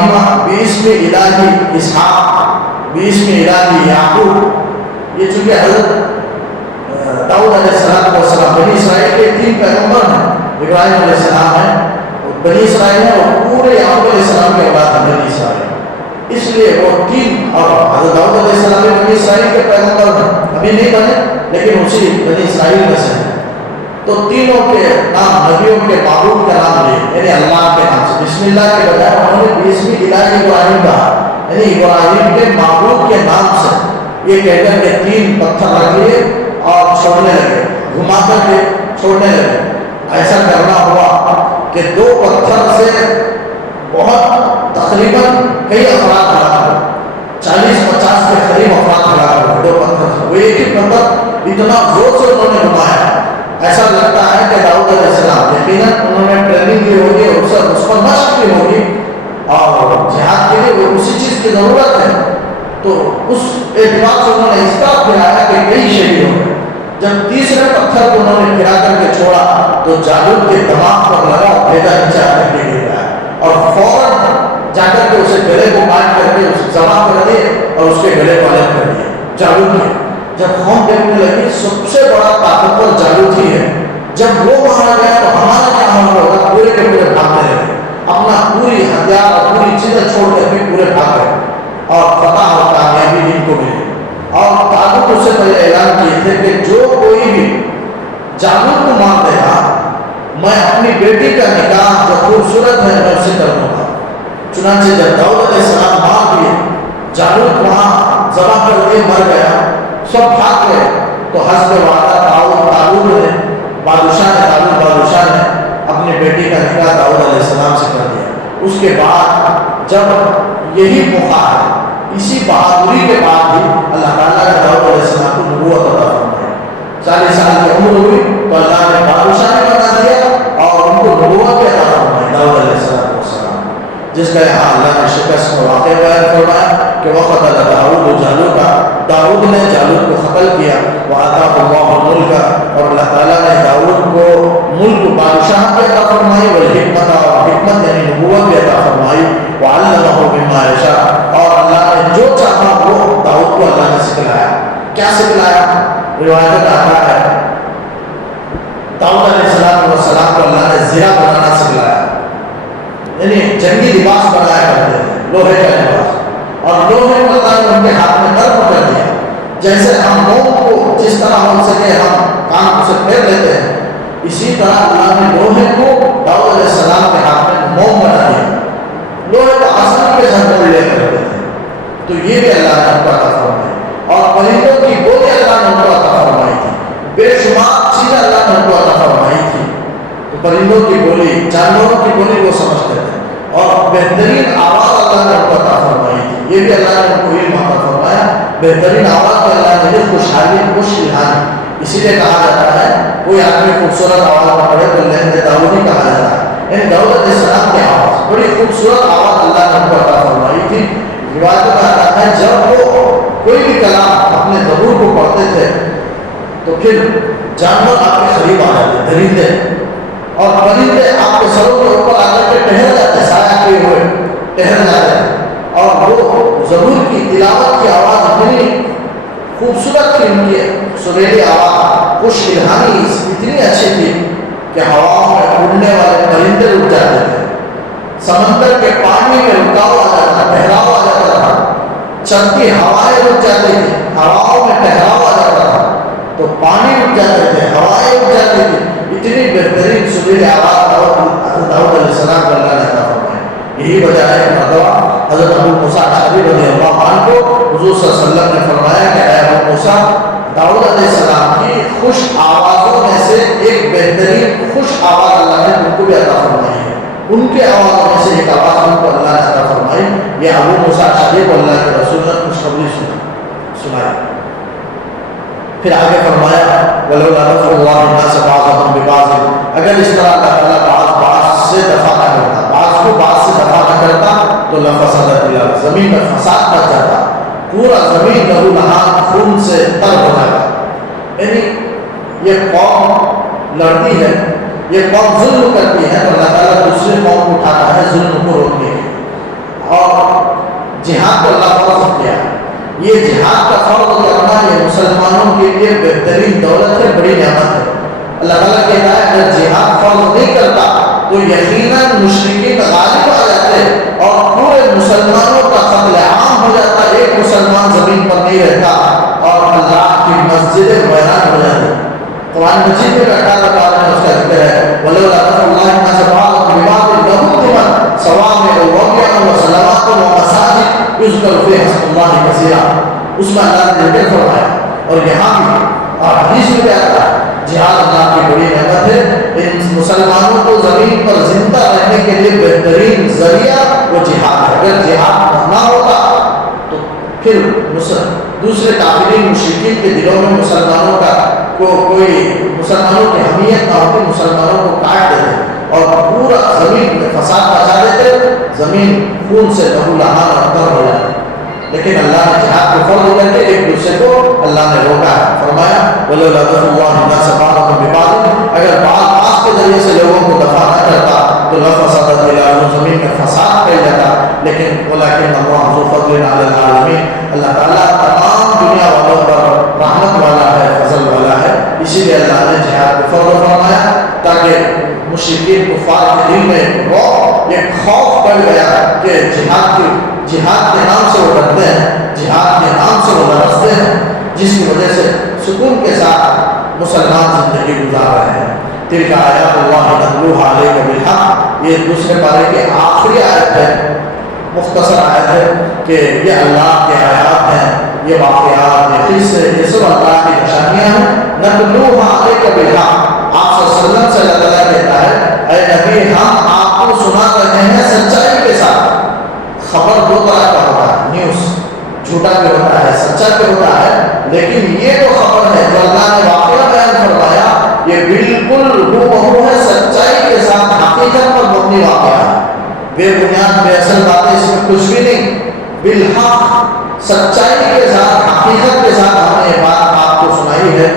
بسم الہی اسحاق، بسم الہی یعقوب۔ یہ چونکہ حضرت داؤد علیہ السلام بنی اسرائیل کے 3 پیغمبر ہیں، ابراہیم علیہ السلام ہیں، بنی اسرائیل ہیں، اور پورے یعقوب علیہ السلام کے اولاد ہیں بنی اسرائیل، اس لیے وہ 3، اور حضرت داؤد علیہ السلام بنی اسرائیل کے پیغمبر ہیں، ابھی نہیں بنے لیکن اسی بنی اسرائیل میں سے ہیں۔ تو تینوں کے نام نبیوں کے معبود کا نام لیے، یعنی اللہ کے نام سے، بسم اللہ کے بجائے انہوں نے بسم الہی ابراہیم کہا، یعنی ابراہیم کے معبود کے نام سے، یہ کہہ کر کے 3 پتھر رکھ لیے اور چھوڑنے لگے، گھما کر کے چھوڑنے لگے۔ ایسا کرنا ہوا کہ 2 پتھر سے بہت تقریباً کئی افراد ہلاک ہوئے، 40-50 کے قریب افراد ہلاک ہوئے 2 پتھر سے۔ وہ ایک ہی پتھر اتنا زور سے انہوں نے گھمایا، ایسا لگتا ہے کہ داؤد علیہ السلام یقیناً انہوں نے ٹریننگ لی ہوگی اور اس پر مشق کی ہوگی اور جہاد کے لیے وہ اسی چیز کی ضرورت ہے، تو اس اعتبار سے انہوں نے اس طرح پھرایا کہ کئی شہید ہو گئے۔ جب تیسرے پتھر کو انہوں نے پھرا کر کے چھوڑا تو جالوت کے دماغ پر لگا اور بھیجا نیچے آنے کے لیے گیا، اور فوراً جا کر کے اسے گلے کو کاٹ کر کے اسے جمع کر دیے اور اس کے گلے کو الگ کر دیے جالوت نے۔ جب قوم دیکھنے لگی سب سے بڑا طاقتور جالوت ہی ہے، جب وہ مارا گیا تو ہمارا کیا حال ہوگا؟ پورے کے پورے بھاگنے لگے، اپنا پوری ہتھیار اور پوری چیزیں چھوڑ کر کے پورے بھاگ گئے، اور فتح اور کامیابی ان کو ملی۔ اور طالوت اس سے پہلے اعلان کیے تھے کہ جو کوئی بھی جالوت کو مار دے گا میں اپنی بیٹی کا نکاح جو خوبصورت ہے میں اسے کر دوں گا۔ چنانچہ جب داؤد علیہ السلام مار دیے، جالوت وہاں ذبح کر دیے، مر گیا، سب بھاگ گئے، تو حسب وعدہ طالوت نے بادشاہ نے اپنی بیٹی کا نکاح داؤد علیہ السلام سے کر دیا۔ اس کے بعد جب یہی موقع ہے، اسی بہادری کے بعد ہی اللہ تعالیٰ نے داؤد علیہ السلام کو نبوت عطا فرمائی۔ 40 سال کی عمر ہوئی تو اللہ نے بادشاہ بنا دیا اور ان کو نبوت بھی عطا فرمائی داؤد علیہ السلام، جس کا یہاں اللہ نے شکست میں واقع بیان فرمایا کہ وقت اللہ داؤد جالوتا، داؤد نے جالوت کو قتل کیا، وآتاہ اللہ الملک، اور اللہ تعالیٰ نے داؤد کو ملک بادشاہ بھی عطا فرمائی، والحکمت، اور حکمت یعنی نبوت بھی عطا فرمائی، وعلمہ مما یشاء، اور اللہ نے جو چاہا وہ داؤد کو اللہ نے سکھلایا۔ کیا سکھلایا؟ روایت آتا ہے داؤد علیہ السلام کو اللہ نے زرہ بنانا سکھلایا، یعنی جنگی لباس بنایا کرتے تھے، لوہے کا لباس، اور لوہے کو اللہ نے ان کے ہاتھ میں نرم کر دیا، جیسے ہم موم کو جس طرح ہو سکے ہم کام سے پھیر لیتے ہیں، اسی طرح اللہ نے لوہے کو داؤد علیہ السلام کے ہاتھ میں موم بنا دیا، لوہے کو آسانی کے ساتھ موڑ لے کرتے تھے۔ تو یہ بھی اللہ نے ان کو عطا فرمائی، اور پرندوں کی بولی اللہ نے ان کو عطا فرمائی تھی، بے شمار چیزیں اللہ نے ان کو عطا فرمائی تھی۔ پرندوں کی بولی، جانوروں کی بولی وہ سمجھتے تھے، اور بہترین آواز اللہ نے ان کو عطا فرمائی تھی، یہ بھی اللہ نے ان کو علم عطا فرمایا۔ بہترین آواز میں اللہ نے خوشحالی، خوش الہانی، اسی لیے کہا جاتا ہے کوئی آدمی خوبصورت آواز میں پڑھے تو لہد داؤدی کہا جاتا ہے، یعنی داؤد علیہ السلام کی آواز، بڑی خوبصورت آواز اللہ نے ان کو عطا فرمائی تھی۔ روایت میں آتا ہے جب وہ کوئی بھی کلام اپنے زبور کو پڑھتے تھے تو پھر جانور آپ کے قریب آ جاتے، درندے اور پرندے آپ کے سروں کے اوپر آ کر کے ٹہر جاتے، سایہ کیے ہوئے ٹہر جاتے، اور وہ زبور کی تلاوت کی آواز اتنی خوبصورت تھی، ان کی سریلی آواز خوش الہانی اتنی اچھی تھی کہ ہواؤں میں اڑنے والے پرندے رک جاتے تھے، سمندر کے پانی میں رکاو آ جاتا تھا، ٹھہراؤ آ جاتا تھا، چلتی ہوائیں رک جاتی تھی، ہواؤں میں ٹھہراؤ آ جاتا تھا، تو پانی رک جاتے تھے، ہوائیں رک جاتی تھی، اتنی بہترین سریلی آواز داؤد علیہ السلام کو اللہ نے عطا فرمائی۔ یہی وجہ ہے مرتبہ حضرت ابو موسیٰ اشعری رضی اللہ عنہ کو حضور صلی اللہ علیہ وسلم نے فرمایا کہ اے ابو موسیٰ، داؤد علیہ السلام کی خوش آوازوں میں سے ایک بہترین خوش آواز اللہ نے ان کو بھی عطا فرمائی ہے، ان کے آوازوں میں سے ایک آواز ان کو اللہ نے عطا فرمائی۔ یہ ابو موسیٰ اشعری کو اللہ کے رسول نے خوشخبری سنائی۔ پھر آگے فرمایا وَلَوْلَا دَفْعُ اللَّهِ النَّاسَ بَعْضَهُم بِبَعْضٍ، اگر اس طرح اللہ تعالیٰ بعض سے دفع نہ کرتا، بعض کو بعض سے دفع نہ کرتا تو لَفَسَدَتِ الْأَرْضُ، زمین میں فساد مچ جاتا، پورا زمین لہو لہان خون سے تر ہو جاتا۔ یعنی یہ قوم لڑتی ہے، یہ قوم ظلم کرتی ہے تو اللہ تعالیٰ دوسری قوم کو اٹھاتا ہے ظلم کو روکنے کے لیے، اور جہاد کو اللہ فرض کیا۔ یہ جہاد کا فرض کرنا یہ مسلمانوں کے لیے بہترین دولت ہے، بڑی نعمت ہے۔ اللہ تعالیٰ کہتا ہے اگر جہاد فرض نہیں کرتا تو یقیناً مشرکین غالب آ جاتے اور پورے مسلمانوں کا قتل عام ہو جاتا، ایک مسلمان زمین پر نہیں رہتا اور اللہ کی مسجدیں ویران ہو جاتی۔ قرآن مجید میں 18 پارے میں اس کا ذکر ہے وَلَوْلَا دَفْعُ اللَّهِ النَّاسَ بَعْضَهُم بِبَعْضٍ لَهُدِّمَتْ صَوَامِعُ وَبِيَعٌ وَصَلَوَاتٌ وَمَسَاجِدُ يُذْكَرُ فِيهَا اسْمُ اللَّهِ كَثِيرًا، اس میں اللہ نے ذکر فرمایا۔ اور یہاں بھی اور حدیث میں بھی آتا ہے جہاد اللہ کی بڑی نعمت ہے، ان مسلمانوں کو زمین پر زندہ رہنے کے لیے بہترین ذریعہ وہ جہاد ہے۔ اگر جہاد نہ ہوتا تو پھر دوسرے کافرین مشرکین کے دلوں میں مسلمانوں کا کوئی مسلمانوں کی حمیت نہ ہوتی، مسلمانوں کو کاٹ دیتے اور پورا زمین میں فساد مچا دیتے، زمین خون سے لہولہان اور تر ہو جاتی۔ لیکن اللہ نے جہاد کو فرض کر کے ایک دوسرے کو اللہ نے روکا ہے، فرمایا وَلَوْلَا دَفْعُ اللَّهِ النَّاسَ بَعْضَهُم بِبَعْضٍ، اگر بعض کے ذریعے سے لوگوں کو دفع نہ کرتا تو لَفَسَدَتِ الْأَرْضُ، زمین میں فساد پھیل جاتا، لیکن وَلَٰكِنَّ اللَّهَ ذُو فَضْلٍ عَلَى الْعَالَمِينَ، اللہ تعالیٰ تمام دنیا والوں پر رحمت والا ہے، فضل والا ہے، اسی لیے اللہ نے جہاد کو فرض فرمایا تاکہ مشرکین کفار کے دل میں رعب، ایک خوف بڑھ گیا کہ جہاد کے نام سے وہ ڈرتے ہیں، جہاد کے نام سے وہ لرزتے ہیں، جس کی وجہ سے سکون کے ساتھ مسلمان زندگی گزار رہے ہیں۔ تلک آیات اللہ نتلوہا علیک بالحق، یہ دوسرے پارے کی آخری آیت ہے، مختصر آیت ہے کہ یہ اللہ کے آیات ہیں، یہ واقعات، یہ قصے، یہ سب اللہ کی نشانیاں ہیں۔ نتلوہا علیک بالحق، آپ صلی اللہ علیہ وسلم سے اللہ تعالیٰ کہتا ہے اے نبی ہم آپ کو سنا رہے ہیں سچائی کے ساتھ۔ خبر دو طرح کا ہوتا ہے، نیوز جھوٹا بھی ہوتا ہے، سچا بھی ہوتا ہے، لیکن یہ جو خبر ہے جو اللہ نے واقعہ بیان فرمایا یہ بالکل ہو ہے سچائی کے ساتھ، حقیقت پر مبنی واقعہ ہے، بے بنیاد بے اصل باتیں اس میں کچھ بھی نہیں، بالحق سچائی کے ساتھ حقیقت کے ساتھ ہم نے یہ بات آپ کو سنائی ہے،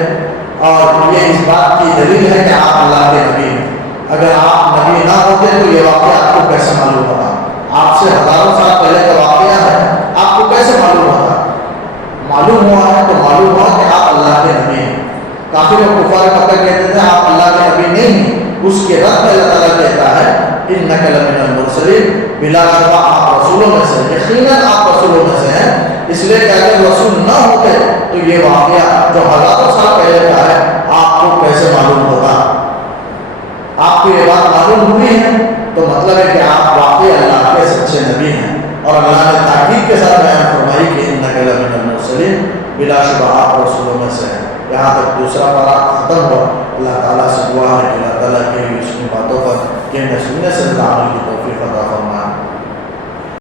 اور یہ اس بات کی دلیل ہے کہ آپ اللہ کے نبی ہیں۔ اگر آپ نبی نہ ہوتے تو یہ واقعہ آپ کو کیسے معلوم ہوتا؟ آپ سے ہزاروں سال پہلے کا واقعہ ہے، آپ کو کیسے معلوم ہوتا؟ معلوم ہوا ہے تو معلوم ہوا کہ آپ اللہ کے نبی ہیں۔ کافر و کفار مکہ کہتے تھے آپ اللہ کے نبی نہیں ہیں، اس کے رد میں اللہ تعالیٰ کہتا ہے انک لمن المرسلین، بلا شبہ آپ رسولوں میں سے، یقیناً آپ رسولوں میں سے ہیں، اس لیے کہ اگر رسول نہ ہوتے تو یہ واقعہ جو ہزاروں سال پہلے کا ہے آپ کو کیسے معلوم ہوتا؟ آپ کو یہ بات معلوم ہوئی ہے تو مطلب ہے کہ آپ واقعی اللہ کے سچے نبی ہیں، اور اللہ نے تاکید کے ساتھ بیان فرمائی کہ انک لمن المرسلین، بلا شبہ آپ رسولوں میں سے ہیں۔ یہاں تک دوسرا پارہ ختم ہوا۔ اللہ تعالیٰ سے دعا ہے کہ اللہ تعالیٰ کی اس باتوں پر کہنے سننے سے عمل کی توفیق عطا فرمائے۔